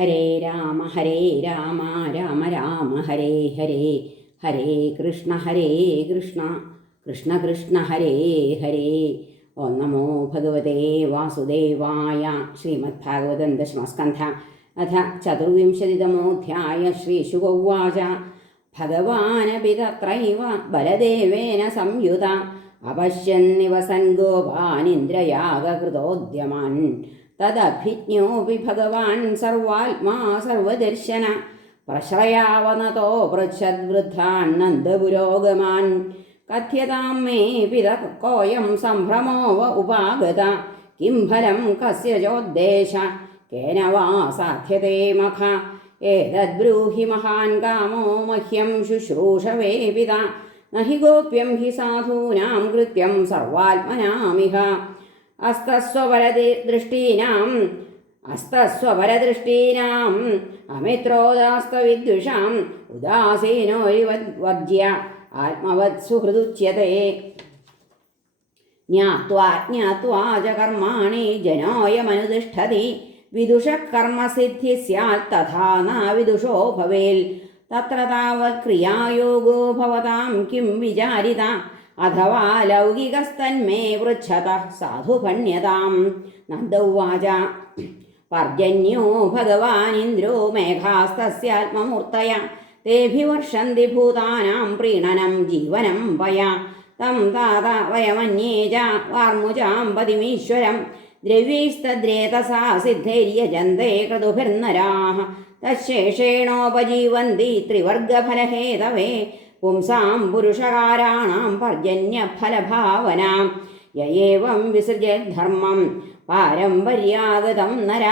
ഹരേ രാമ ഹരേ രാമ രാമ രാമ ഹരേ ഹരേ ഹരേ കൃഷ്ണ ഹരേ കൃഷ്ണ കൃഷ്ണ കൃഷ്ണ ഹരേ ഹരേ. ഓം നമോ ഭഗവതേ വാസുദേവായ ശ്രീമദ് ഭാഗവതം ദശമസ്കന്ധ അഥ ചതുർവിംശതിതമോധ്യായ ശ്രീശുഗൗവാച ഭഗവാനപി തത്രൈവ ബലദേവേന സംയുത. അപശ്യന്നിവസൻ तदभिज्ञोऽपि भगवान् सर्वात्मा सर्वदर्शन। प्रश्रयावनतो पृच्छद्वृद्धान् कथ्यतां मे पितः कोऽयं सम्भ्रमो व उपागत। किं फलं कस्य चोद्देश? केन वा साध्यते मख? एतद्ब्रूहि महान् कामो मह्यं शुश्रूषवे पिता। न हि गोप्यं हि साधूनां कृत्यं सर्वात्मनामिह। അസ്തസ്വപരതി ദൃഷ്ടീനാം അസ്തസ്വപരദൃഷ്ടീനാം അമിത്രോദാസ്തവിദ്വിഷാം ഉദാസീനോരിവദ്യ ആത്മവത് സുഹൃദുച്യത്തെ ജ്ഞാത്വാ ജ്ഞാത്വാ ച കർമാണി ജനോയമനുതിഷ്ഠതി വിദുഷഃ കർമ്മസിദ്ധി സ്യാत् തഥാ നാവിദുഷോ ഭവേൽ. തത്ര താവത് ക്രിയായോഗോ ഭവതാം കിം വിചാരിത അഥവാ ലൗകികസ്തന്മേ പൃച്ഛത സാധു ഭണ്യതാം നന്ദൗവാച പർജന്യോ ഭഗവാനിന്ദ്രോ മേഘാസ്തസ്യാത്മമൂർത്തയ. തേഭിവർഷന്തി ഭൂതാനാം പ്രീണനം ജീവനം പയ. തം താത വയമന്യേ ച വാർമുജാം പതിമീശ്വരം. ദ്രവ്യൈസ്തദ്രേതസാ സിദ്ധൈര്യജന്തേ ക്രതുഭിർനരാः തശേഷേണോപജീവന്തി ത്രിവർഗഫലഹേതവേ. പുംസാം പുരുഷകാരാണാം പർജന്യഫലഭാവനാം. യയേവം വിസൃജധർമ്മം പാരമ്പര്യാഗതം നര.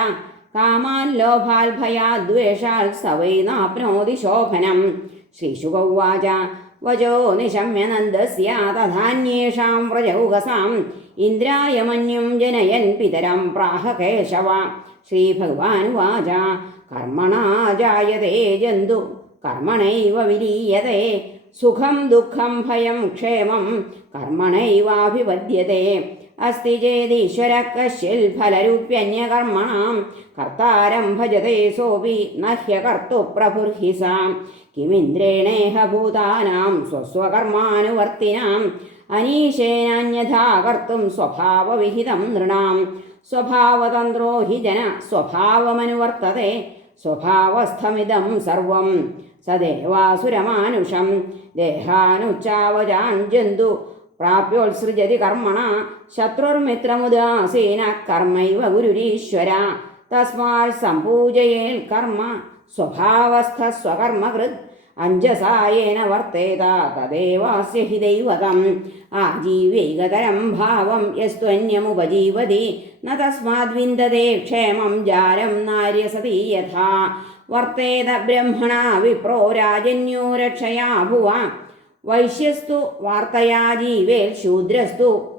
കാമാൻ ലോഭാൽ ഭയാദ്വേഷാൽ ദ്വേഷാൽ വൈ നാപ്നോതി ശോഭനം. ശ്രീശുഗൗവാച വചോ നിശമ്യ നന്ദസ്യ തഥാന്യേഷാം വ്രജൗകസാം ഇന്ദ്രായ ജനയൻ പിതരം പ്രാഹ കേശവ ശ്രീഭഗവാനുവാച കർമ്മണാ ജായതേ ജന്തു കർമ്മണൈവ വിലീയതേ. സുഖം ദുഃഖം ഭയം ക്ഷേമം കർമ്മണൈവാഭിപദ്യത്തെ അസ്തി ചേതീശ്വര കശ്യൽ ഫലരൂപ്യന്യകർമ്മണാം. കർത്താരം ഭജത്തെ സോപി നഹ്യകർത്തു പ്രഭുർഹിസാം. കിമിന്ദ്രേണേഹ ഭൂതാനാം സ്വസ്വകർമാനുവർത്തിനാം. അനീശേനാന്യഥാ കർത്തും സ്വഭാവവിഹിതം നൃണാം. സ്വഭാവതന്ത്രോ ഹി ജന സ്വഭാവമനുവർത്തതേ. സ്വഭാവസ്ഥമിതം സർവം സദേവാസുരമാനുഷം ദേഹാനുച്ചാവജാൻ ജന്തു പ്രാപ്യോത്സൃജതി കർമ്മണ ശത്രുർമിത്രമുദാസീന കർമ്മൈവ ഗുരുരീശ്വര. തസ്മാൽ സംപൂജയേൽ കർമ്മ സ്വഭാവസ്ഥ സ്വകർമ്മകൃത് അഞ്ജസായേന വർത്തേത തദേവാസ്യ ഹി ദൈവതം ആജീവൈകതരം ഭാവം യസ്ത്വന്യമുപജീവതി ന തസ്മാദ്വിന്ദതേ ക്ഷേമം ജാരം നാര്യസതി യഥാ. വർത്തേത ബ്രഹ്മണ വിപ്രോ രാജന്യോ രക്ഷയാ ഭുവ. വൈശ്യസ്തു വാർത്തയാ ജീവേൽ ശൂദ്രസ്തു.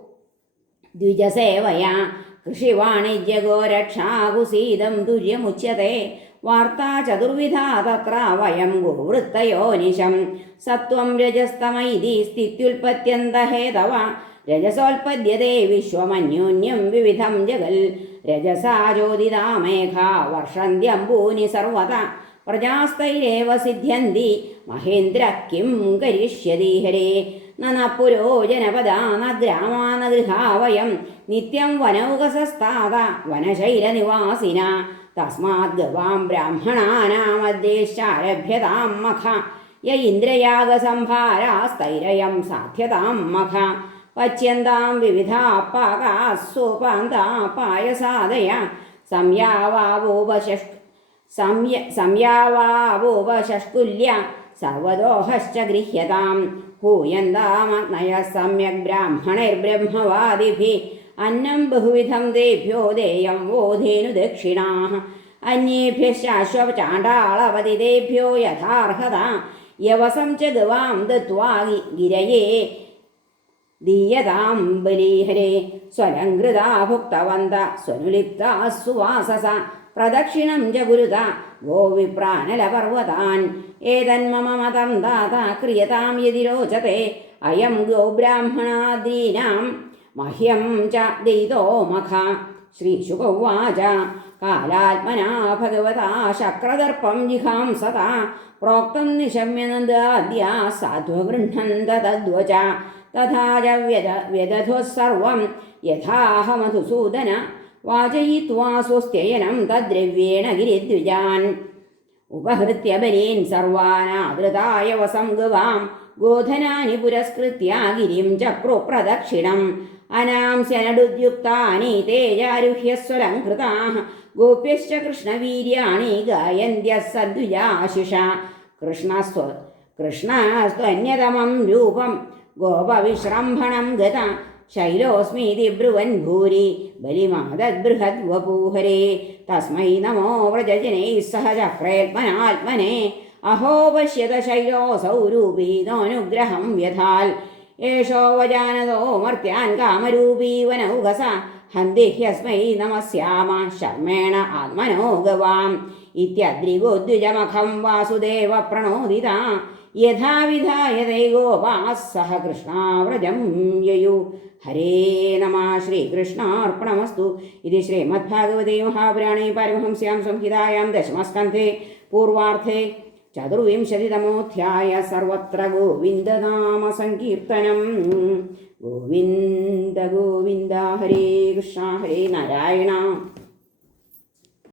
ദ്വിജസേവയാ കൃഷിവാണിജ്യഗോരക്ഷാകുസീതം തുര്യമുച്യത്തെ വാർത്താ ചതുർവിധാ തത്ര വയം ഗോവൃത്തയോനിശം സത്വം രജസ്തമൈതി സ്ഥിത്യുൽപത്യന്തഹേതവ. രജസോൽപദ്യത്തെ വിശ്വമന്യോന്യം വിവിധം ജഗൽ. രജസാ ചോദിതാ മേഘാ വർഷന്ത്യംബൂനി സർവത. പ്രജാസ്തൈരേവ സിദ്ധ്യന്തി. മഹേന്ദ്ര കിം കരിഷ്യതി ഹരേ. നന പുരോ ജനപദാ ന ഗ്രാമാ ന ഗൃഹാ വയം. നിത്യം വനൗകസസ്താത വനശൈലനിവാസിന. തസ്മാത് ഗവാം ബ്രാഹ്മണാനാമദ്ദേശാരഭ്യതാം മഖ. യ ഇന്ദ്രയാഗസംഭാരാസ്തൈരയം സാധ്യതാം മഖ. പച്യന്താം വിവിധാപ്പാകാസ്സോപാന്താ പായസാദയ. സംയാവാവോപശഷ് സംയ സംയാവാവോപശഷ്കുല്യ. സർവദോഹശ്ച ഗൃഹ്യതാം. ഹൂയന്താമഗ്നയ സമ്യക് ബ്രാഹ്മണൈർബ്രഹ്മവാദിഭി. അന്നം ബഹുവിധം തേഭ്യോ ദേയം വോധേനു ദക്ഷിണാ അന്യേഭ്യശ്ചാശ്വചാണ്ടാളപതിതേഭ്യോ യഥാർഹത. യവസം ച ഗവാം ദത്വാ ഗിരയേ. ദീയതാം ബലീഹരേ സ്വലങ്കൃതാ ഭുക്തവന്ത സ്വനുലിപ്താ സുവാസസ പ്രദക്ഷിണം ജഗുരുത ഗുരുത ഗോവിപ്രാനലപർവതാൻ ഏതന്മമ മതം ദാത ക്രിയതാം യതി രോചത്തെ അയം ഗോബ്രാഹ്മണാദീനാം മഹ്യം ച ദയിതോ മഖ. ശ്രീശുക ഉവാച കാലാത്മനാ ഭഗവതാ ശക്രദർപ്പം ജിഹാംസത പ്രോക്തം നിശമ്യ നന്ദാദ്യ സാധ്വഗൃഹന്ത തദ്വച. തഥാ ച വ്യത വ്യദധുഃ സർവം യഥാഹ മധുസൂദന വാചയിത്വാ സ്വസ്ത്യയനം തദ്രവ്യേണ ഗിരിദ്വിജാൻ. ഉപഹൃത്യ ബലീൻ സർവാനാദൃതായ വസംഗവാം ഗോധനാനി പുരസ്കൃത്യ ഗിരിം ചക്രു പ്രദക്ഷിണം. അനാംസ്യനടുദ്യുക്താനി തേജാരുഹ്യസ്വലംകൃതാ ഗോപ്യശ്ച കൃഷ്ണവീര്യാണി ഗായന്ത്യഃ സദ്വിജാശിഷ. കൃഷ്ണസ്വ കൃഷ്ണസ്ത്വന്യതമം രൂപം ഗോപവിശ്രംഭണം ഗത. ശൈലോസ്മീതി ബ്രുവൻ ഭൂരി ബലിമാതദ്ബൃഹദ്വപൂഹരേ. തസ്മൈ നമോ വ്രജജനൈ സഹ ചക്രേത്മനാത്മനെ അഹോ പശ്യത ശൈലോസൗ രൂപീതോനുഗ്രഹം एषो वजानदो मर्त्यान् कामरूपी वनौघसा हन्ति ह्यस्मै नमस्याम शर्मेण आत्मनो गवाम्। इत्यद्रिगोद्विजमखं वासुदेवप्रणोदिता यथा विधायते गोपाः सह कृष्णाव्रजं ययु। हरे नमः श्रीकृष्णार्पणमस्तु। इति श्रीमद्भागवते महापुराणे परमहंस्यां संहितायां दशमस्कन्धे पूर्वार्थे ചതുർവിംശതിതമോധ്യായ സർവത്ര ഗോവിന്ദനാമ സങ്കീർത്തനം. ഗോവിന്ദ ഗോവിന്ദ ഹരേ കൃഷ്ണ ഹരേ നാരായണ.